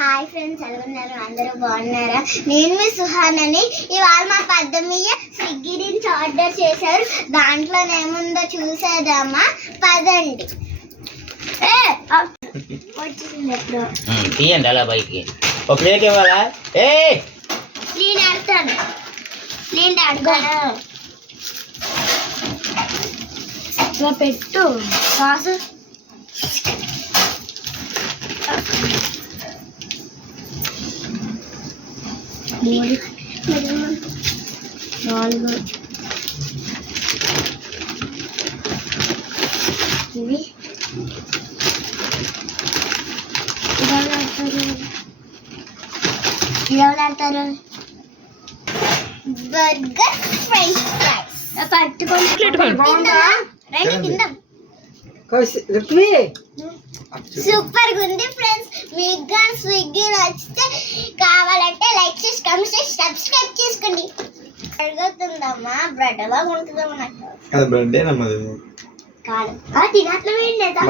Hi friends, ఎలా ఉన్నారు? అందరూ బాగున్నారా? నేను మీ సుహానని. ఇవాళ మా పెద్దమ్మయ్య స్విగ్గీ నుంచి ఆర్డర్ చేశారు. దాంట్లో ఏముందో చూసేద్దామా, పదండి. వచ్చింది ఎప్పుడు తీయండి అలా పైకి. ఒక ప్లేట్ ఇవ్వాలా? నేను అడతాను, నేను అడగాను. ఇట్లా పెట్టు సాసు. మూడు, నాలుగు, ఇవి ఎవరు బర్గర్ ఫ్రెంచ్ ఫ్రైస్ పట్టుకొని రండి తిందాం. సూపర్ గా ఉంది ఫ్రెండ్స్. మీకు కానీ స్విగ్గీ నచ్చితే కావాలంటే లైక్ చేసి కామెంట్ చేసి సబ్స్క్రైబ్ చేసుకోండి. అడుగుతుందమ్మా, బ్రెడ్ లాగా ఉంటుందమ్మా. నాకు కాదు తినట్లేదు.